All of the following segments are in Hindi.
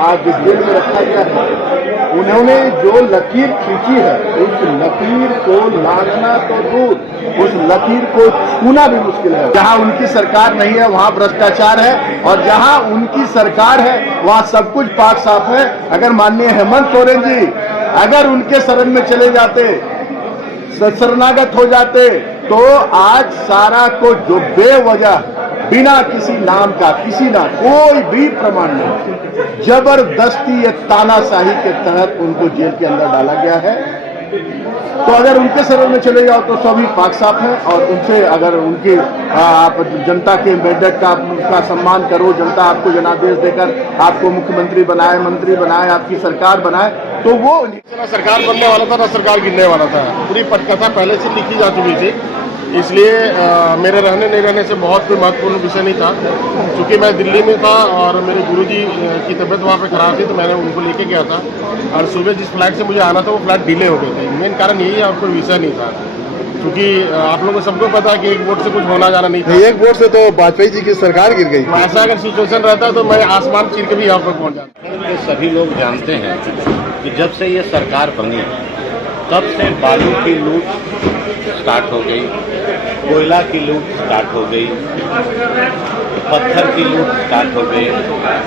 आज जेल में रखा गया है, उन्होंने जो लकीर खींची है उस लकीर को लांघना तो दूर, उस लकीर को छूना भी मुश्किल है। जहां उनकी सरकार नहीं है वहां भ्रष्टाचार है, और जहां उनकी सरकार है वहां सब कुछ पाक साफ है। अगर माननीय हेमंत सोरेन जी अगर उनके शरण में चले जाते, शरणागत हो जाते, तो आज सारा को जो बेवजह बिना किसी नाम का, किसी ना कोई भी प्रमाण नहीं, जबरदस्ती या तानाशाही के तहत उनको जेल के अंदर डाला गया है। तो अगर उनके शरण में चले जाओ तो सभी पाक साफ है, और उनसे अगर उनकी आप जनता के मैंडेट का सम्मान करो, जनता आपको जनादेश देकर आपको मुख्यमंत्री बनाए, मंत्री बनाए, आपकी सरकार बनाए, तो वो सरकार बनने वाला था ना सरकार गिरने वाला था। पूरी पटकथा पहले से लिखी जा चुकी थी, इसलिए मेरे रहने नहीं रहने से बहुत कोई महत्वपूर्ण विषय नहीं था। क्योंकि मैं दिल्ली में था और मेरे गुरुजी की तबीयत वहाँ पे खराब थी, तो मैंने उनको लेके गया था, और सुबह जिस फ्लाइट से मुझे आना था वो फ्लाइट डिले हो गई थी। मेन कारण यही है, और कोई विषय नहीं था। क्योंकि आप लोगों को सबको पता है कि एक वोट से कुछ होना जाना नहीं था। एक वोट से तो वाजपेयी जी की सरकार गिर गई। ऐसा अगर सिचुएशन रहता तो मैं आसमान चीर के भी यहाँ पर पहुँच जाता। सभी लोग जानते हैं कि जब से ये सरकार बनी तब से बालू की लूट स्टार्ट हो गई, कोयला की लूट स्टार्ट हो गई, पत्थर की लूट स्टार्ट हो गई,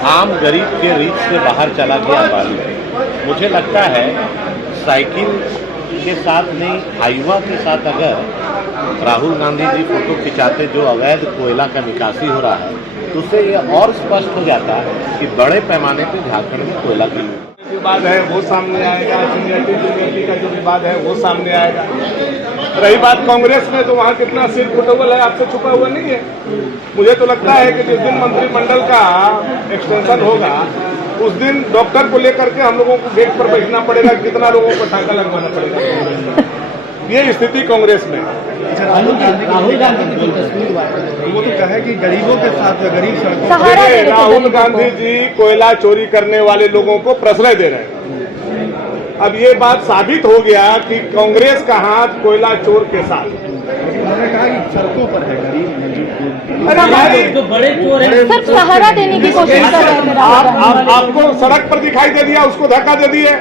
आम गरीब के रीच से बाहर चला गया बालू। मुझे लगता है साइकिल के साथ नहीं, हाईवा के साथ अगर राहुल गांधी जी फोटो खिंचाते जो अवैध कोयला का निकासी हो रहा है, तो उससे ये और स्पष्ट हो जाता है कि बड़े पैमाने पर झारखंड में कोयला की लूट विवाद है वो सामने आएगा, सीनियरिटी का जो विवाद है वो सामने आएगा। रही बात कांग्रेस में, तो वहाँ कितना सीट फुटेबल है आपसे छुपा हुआ नहीं है। मुझे तो लगता है कि जिस दिन मंत्रिमंडल का एक्सटेंशन होगा उस दिन डॉक्टर को लेकर के हम लोगों को गेट पर बैठना पड़ेगा, कितना लोगों को टाँका लगवाना पड़ेगा। ये स्थिति कांग्रेस में। राहुल गांधी की तस्वीर वो तो कहे कि गरीबों के साथ गरीब सड़कों। राहुल गांधी जी कोयला चोरी करने वाले लोगों को प्रश्रय दे रहे हैं। अब ये बात साबित हो गया कि कांग्रेस का हाथ कोयला चोर के साथ। उन्होंने कहा कि सड़कों पर है गरीब। अरे भाई जो बड़े चोर हैं सिर्फ सहारा देने की कोशिश कर रहे हैं। आपको सड़क पर दिखाई दे दिया, उसको धक्का दे दिए।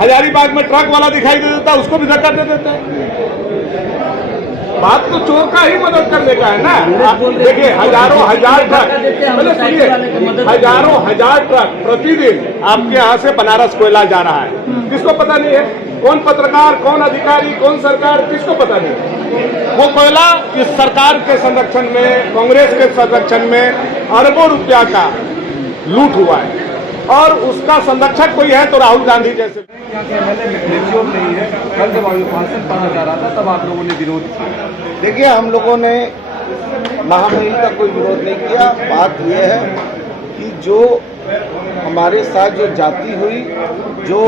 हजारीबाग में ट्रक वाला दिखाई दे देता, उसको भी धक्का दे देता है। बात तो चोर का ही मदद करने का है ना। देखिए हजारों हजार ट्रक, पहले सुनिए, हजारों हजार ट्रक प्रतिदिन आपके यहाँ से बनारस कोयला जा रहा है। किसको पता नहीं है? कौन पत्रकार, कौन अधिकारी, कौन सरकार, किसको पता नहीं? वो कोयला इस सरकार के संरक्षण में, कांग्रेस के संरक्षण में अरबों रुपया का लूट हुआ है, और उसका संरक्षक कोई है तो राहुल गांधी जैसे। नहीं है। कल जब भाषण पढ़ा जा रहा था तब आप लोगों ने विरोध किया। देखिए, हम लोगों ने महामहिम का कोई विरोध नहीं किया। बात यह है कि जो हमारे साथ जो जाति हुई, जो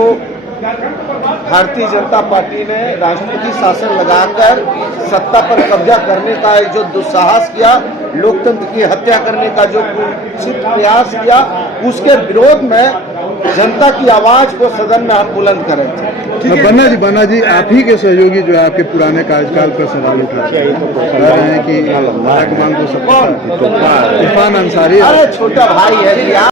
भारतीय जनता पार्टी ने राष्ट्रपति शासन लगाकर सत्ता पर कब्जा करने का जो दुस्साहस किया, लोकतंत्र की हत्या करने का जो कुत्सित प्रयास किया, उसके विरोध में जनता की आवाज को सदन में हम बुलंद करें थे। बन्ना जी आप ही के सहयोगी जो है आपके पुराने कार्यकाल पर सवाल उठा रहे हैं कि हाईकमान को सब इरफान अंसारी छोटा भाई है।